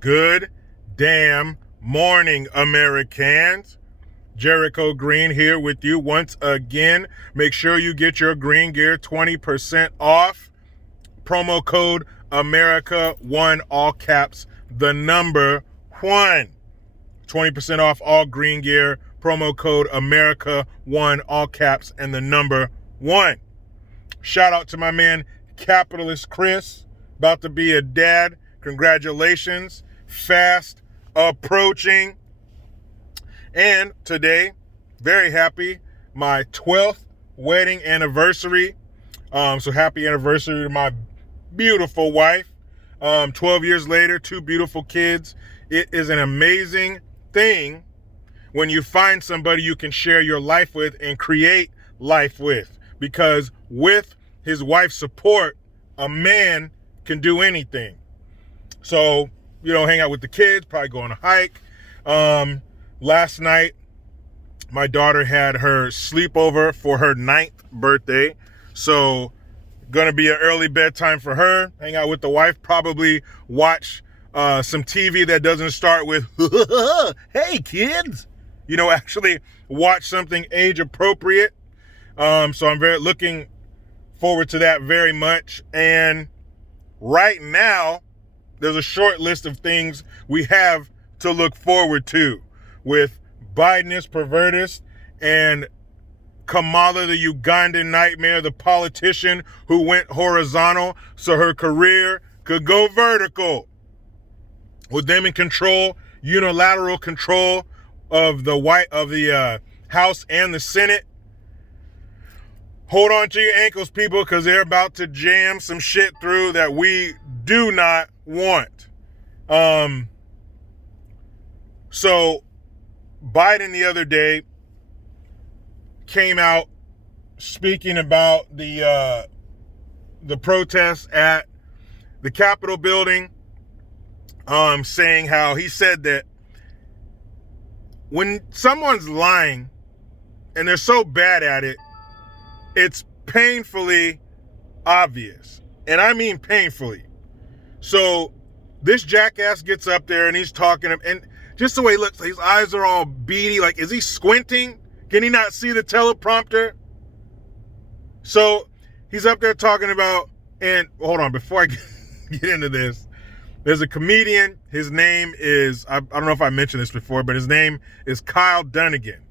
Good damn morning, Americans. Jericho Green here with you once again. Make sure you get your green gear 20% off. Promo code America1, all caps, the number 1. 20% off all green gear. Promo code America1, all caps, and the number 1. Shout out to my man, Capitalist Chris, about to be a dad. Congratulations. Fast approaching. And today, very happy, my 12th wedding anniversary. So happy anniversary to my beautiful wife. 12 years later, 2 beautiful kids. It is an amazing thing when you find somebody you can share your life with and create life with. Because with his wife's support, a man can do anything. So, hang out with the kids, probably go on a hike. Last night, my daughter had her sleepover for her 9th birthday. So, gonna be an early bedtime for her. Hang out with the wife, probably watch some TV that doesn't start with, hey kids. Actually watch something age appropriate. So I'm very looking forward to that very much. And right now, there's a short list of things we have to look forward to with Bidenis Pervertis and Kamala, the Ugandan nightmare, the politician who went horizontal so her career could go vertical. With them in control, unilateral control of the House and the Senate. Hold on to your ankles, people, because they're about to jam some shit through that we do not want. So Biden the other day came out speaking about the protests at the Capitol building, saying how he said that when someone's lying and they're so bad at it, it's painfully obvious. And I mean painfully. So this jackass gets up there and he's talking, and just the way he looks, his eyes are all beady. Like, is he squinting? Can he not see the teleprompter? So he's up there talking about, and hold on, before I get into this, there's a comedian. His name is, I don't know if I mentioned this before, but his name is Kyle Dunnigan.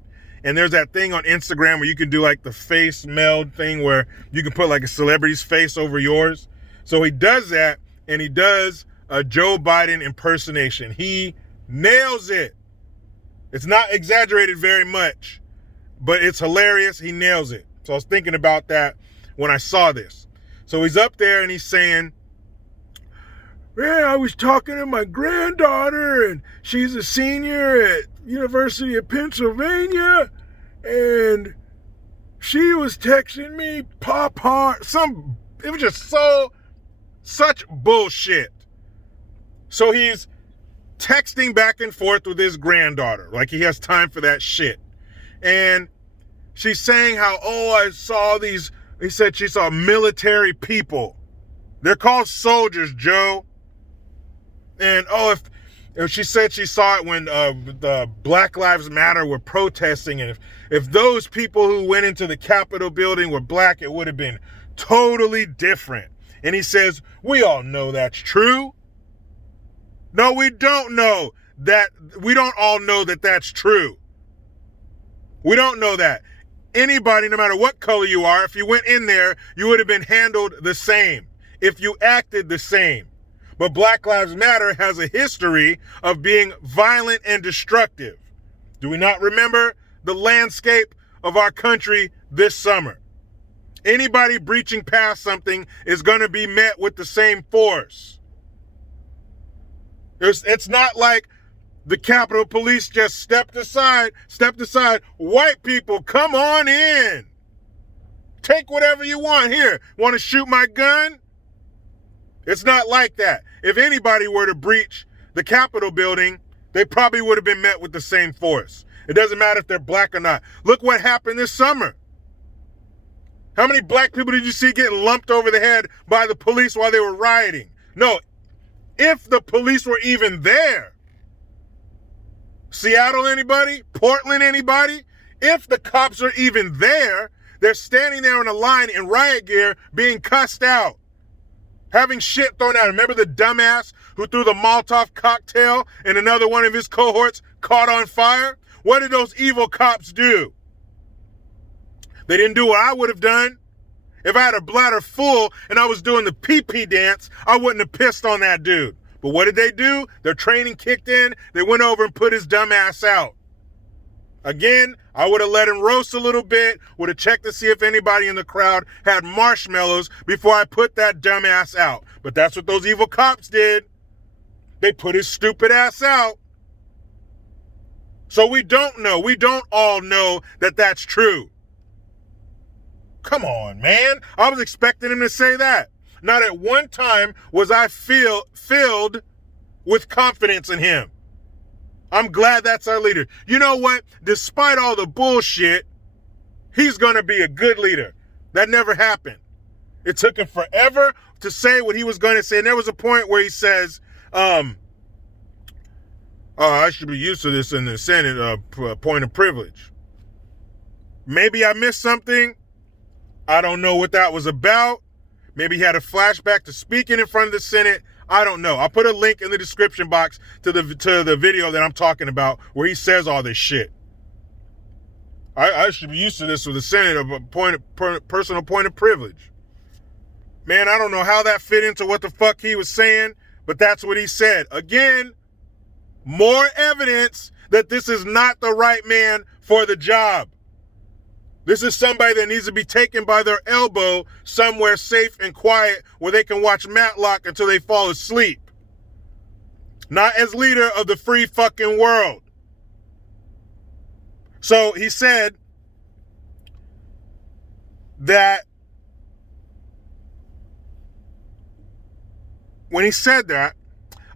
And there's that thing on Instagram where you can do like the face meld thing where you can put like a celebrity's face over yours. So he does that, and he does a Joe Biden impersonation. He nails it. It's not exaggerated very much, but it's hilarious. He nails it. So I was thinking about that when I saw this. So he's up there and he's saying, man, I was talking to my granddaughter, and she's a senior at University of Pennsylvania, and she was texting me, Papa, it was just such bullshit. So he's texting back and forth with his granddaughter, like he has time for that shit. And she's saying how, I saw these, he said she saw military people. They're called soldiers, Joe. And if she said she saw it when the Black Lives Matter were protesting, and if those people who went into the Capitol building were black, it would have been totally different. And he says, we all know that's true. No, we don't know that. We don't all know that that's true. We don't know that. Anybody, no matter what color you are, if you went in there, you would have been handled the same if you acted the same. But Black Lives Matter has a history of being violent and destructive. Do we not remember the landscape of our country this summer? Anybody breaching past something is going to be met with the same force. It's not like the Capitol Police just stepped aside. White people, come on in. Take whatever you want here. Want to shoot my gun? It's not like that. If anybody were to breach the Capitol building, they probably would have been met with the same force. It doesn't matter if they're black or not. Look what happened this summer. How many black people did you see getting lumped over the head by the police while they were rioting? No, if the police were even there. Seattle, anybody? Portland, anybody? If the cops are even there, they're standing there in a line in riot gear being cussed out, having shit thrown at him. Remember the dumbass who threw the Molotov cocktail and another one of his cohorts caught on fire? What did those evil cops do? They didn't do what I would have done. If I had a bladder full and I was doing the pee-pee dance, I wouldn't have pissed on that dude. But what did they do? Their training kicked in. They went over and put his dumb ass out. Again, I would have let him roast a little bit, would have checked to see if anybody in the crowd had marshmallows before I put that dumb ass out. But that's what those evil cops did. They put his stupid ass out. So we don't know. We don't all know that that's true. Come on, man. I was expecting him to say that. Not at one time was I filled with confidence in him. I'm glad that's our leader. You know what? Despite all the bullshit, he's going to be a good leader. That never happened. It took him forever to say what he was going to say. And there was a point where he says, oh, I should be used to this in the Senate, point of privilege. Maybe I missed something. I don't know what that was about. Maybe he had a flashback to speaking in front of the Senate. I don't know. I'll put a link in the description box to the video that I'm talking about where he says all this shit. I should be used to this with the Senate of a personal point of privilege. Man, I don't know how that fit into what the fuck he was saying, but that's what he said. Again, more evidence that this is not the right man for the job. This is somebody that needs to be taken by their elbow somewhere safe and quiet where they can watch Matlock until they fall asleep. Not as leader of the free fucking world. So he said that when he said that,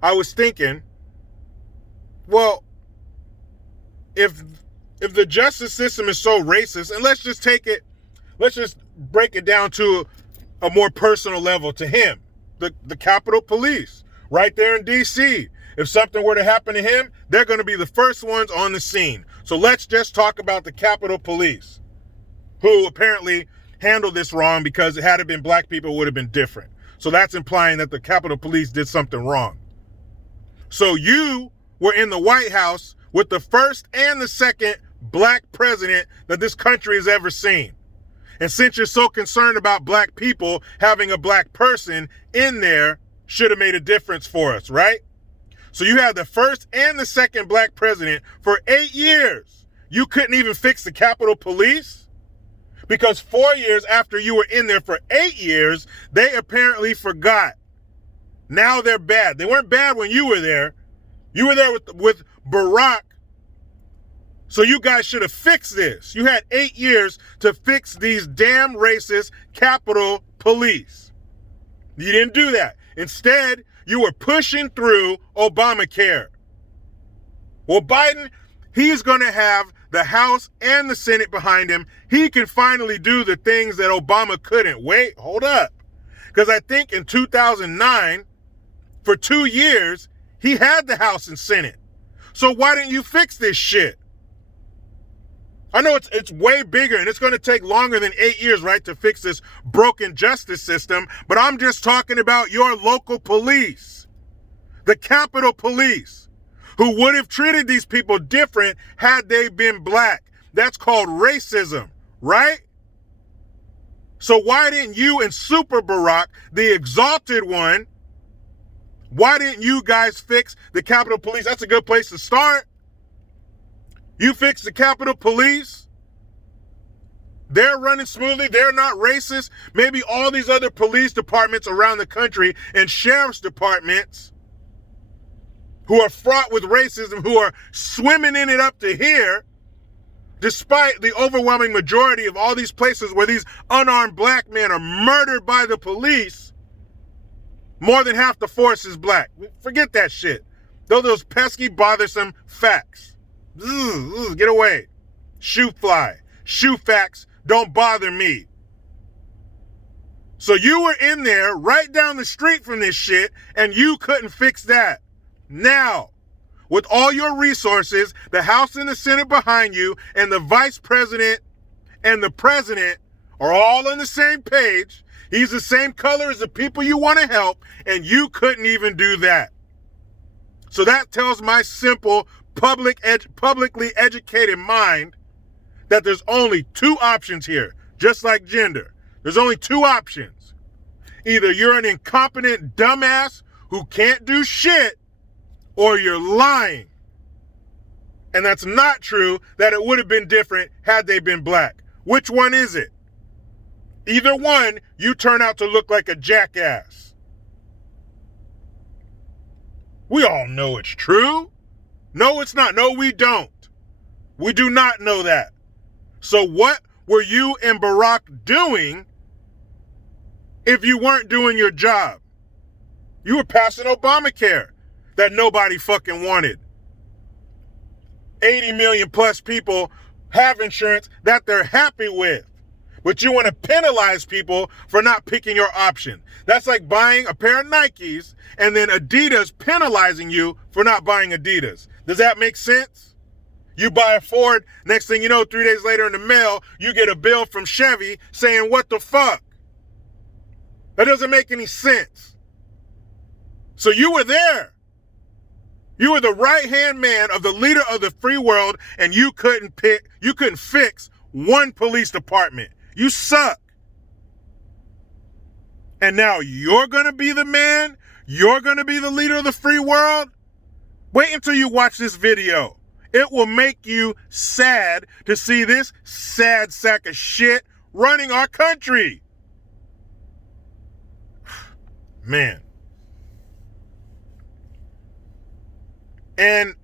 I was thinking, well, if the justice system is so racist, and let's just break it down to a more personal level to him, the Capitol Police, right there in D.C. If something were to happen to him, they're going to be the first ones on the scene. So let's just talk about the Capitol Police, who apparently handled this wrong because had it been black people, it would have been different. So that's implying that the Capitol Police did something wrong. So you were in the White House with the first and the second black president that this country has ever seen. And since you're so concerned about black people, having a black person in there should have made a difference for us, right? So you had the first and the second black president for 8 years. You couldn't even fix the Capitol Police? Because 4 years after you were in there for 8 years, they apparently forgot. Now they're bad. They weren't bad when you were there. You were there with Barack. So you guys should have fixed this. You had 8 years to fix these damn racist Capitol Police. You didn't do that. Instead, you were pushing through Obamacare. Well, Biden, he's going to have the House and the Senate behind him. He can finally do the things that Obama couldn't. Wait, hold up. Because I think in 2009, for 2 years, he had the House and Senate. So why didn't you fix this shit? I know it's way bigger and it's going to take longer than 8 years, right, to fix this broken justice system. But I'm just talking about your local police, the Capitol Police, who would have treated these people different had they been black. That's called racism, right? So why didn't you and Super Barack, the exalted one, why didn't you guys fix the Capitol Police? That's a good place to start. You fix the Capitol Police. They're running smoothly. They're not racist. Maybe all these other police departments around the country and sheriff's departments who are fraught with racism, who are swimming in it up to here, despite the overwhelming majority of all these places where these unarmed black men are murdered by the police, more than half the force is black. Forget that shit. Those pesky, bothersome facts. Get away. Shoe fly. Shoe facts don't bother me. So you were in there right down the street from this shit, and you couldn't fix that. Now, with all your resources, the House and the Senate behind you, and the vice president and the president are all on the same page. He's the same color as the people you want to help, and you couldn't even do that. So that tells my simple, publicly educated mind that there's only two options here, just like gender. There's only two options. Either you're an incompetent dumbass who can't do shit, or you're lying. And that's not true that it would have been different had they been black. Which one is it? Either one, you turn out to look like a jackass. We all know it's true. No, it's not. No, we don't. We do not know that. So what were you and Barack doing if you weren't doing your job? You were passing Obamacare that nobody fucking wanted. 80 million plus people have insurance that they're happy with. But you want to penalize people for not picking your option. That's like buying a pair of Nikes and then Adidas penalizing you for not buying Adidas. Does that make sense? You buy a Ford, next thing you know, 3 days later in the mail, you get a bill from Chevy saying, what the fuck? That doesn't make any sense. So you were there. You were the right-hand man of the leader of the free world, and you couldn't fix one police department. You suck. And now you're going to be the man? You're going to be the leader of the free world? Wait until you watch this video. It will make you sad to see this sad sack of shit running our country. Man. And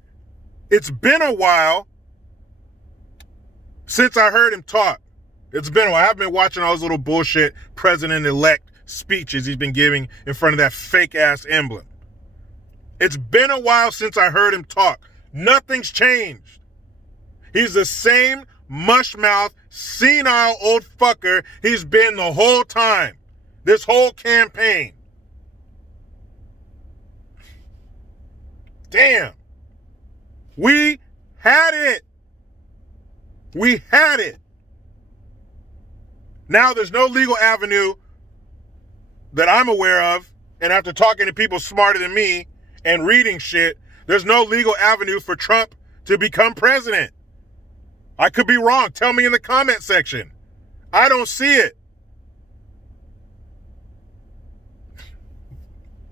it's been a while since I heard him talk. It's been a while. I've been watching all those little bullshit president-elect speeches he's been giving in front of that fake-ass emblem. It's been a while since I heard him talk. Nothing's changed. He's the same mush-mouth, senile old fucker he's been the whole time. This whole campaign. Damn. We had it. We had it. Now there's no legal avenue that I'm aware of, and after talking to people smarter than me and reading shit, there's no legal avenue for Trump to become president. I could be wrong. Tell me in the comment section. I don't see it.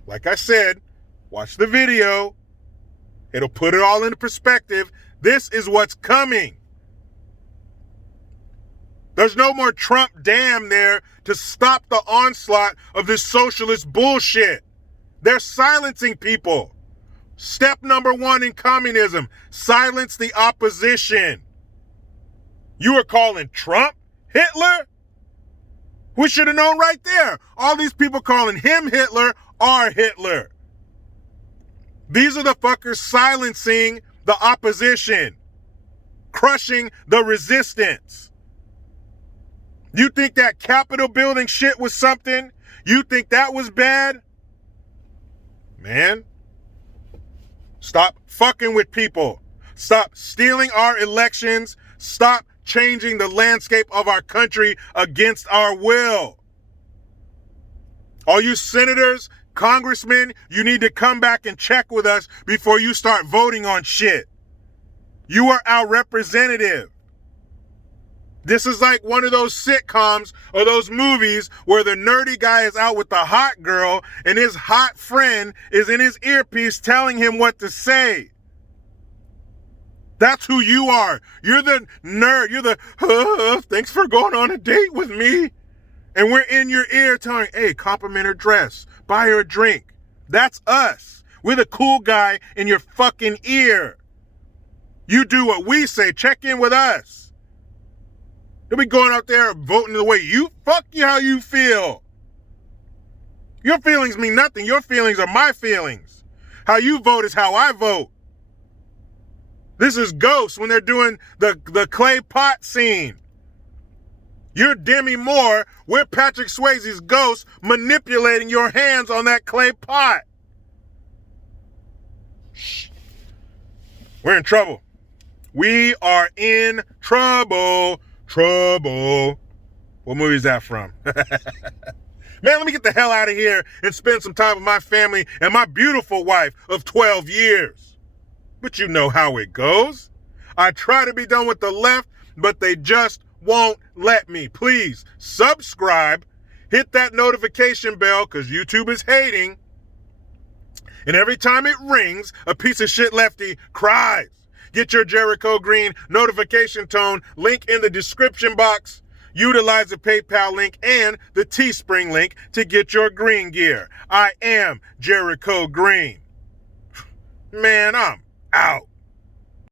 Like I said, watch the video. It'll put it all into perspective. This is what's coming. There's no more Trump dam there to stop the onslaught of this socialist bullshit. They're silencing people. Step number one in communism, silence the opposition. You were calling Trump Hitler? We should have known right there. All these people calling him Hitler are Hitler. These are the fuckers silencing the opposition, crushing the resistance. You think that Capitol building shit was something? You think that was bad? Man, stop fucking with people. Stop stealing our elections. Stop changing the landscape of our country against our will. All you senators, congressmen, you need to come back and check with us before you start voting on shit. You are our representative. This is like one of those sitcoms or those movies where the nerdy guy is out with the hot girl and his hot friend is in his earpiece telling him what to say. That's who you are. You're the nerd. You're the, thanks for going on a date with me. And we're in your ear telling, hey, compliment her dress. Buy her a drink. That's us. We're the cool guy in your fucking ear. You do what we say. Check in with us. You'll be going out there voting the way you fuck you how you feel. Your feelings mean nothing. Your feelings are my feelings. How you vote is how I vote. This is Ghost when they're doing the clay pot scene. You're Demi Moore. We're Patrick Swayze's ghost manipulating your hands on that clay pot. Shh. We're in trouble. We are in trouble. Trouble. What movie is that from? Man, let me get the hell out of here and spend some time with my family and my beautiful wife of 12 years. But you know how it goes. I try to be done with the left, but they just won't let me. Please subscribe, hit that notification bell because YouTube is hating. And every time it rings, a piece of shit lefty cries. Get your Jericho Green notification tone, link in the description box. Utilize the PayPal link and the Teespring link to get your green gear. I am Jericho Green. Man, I'm out.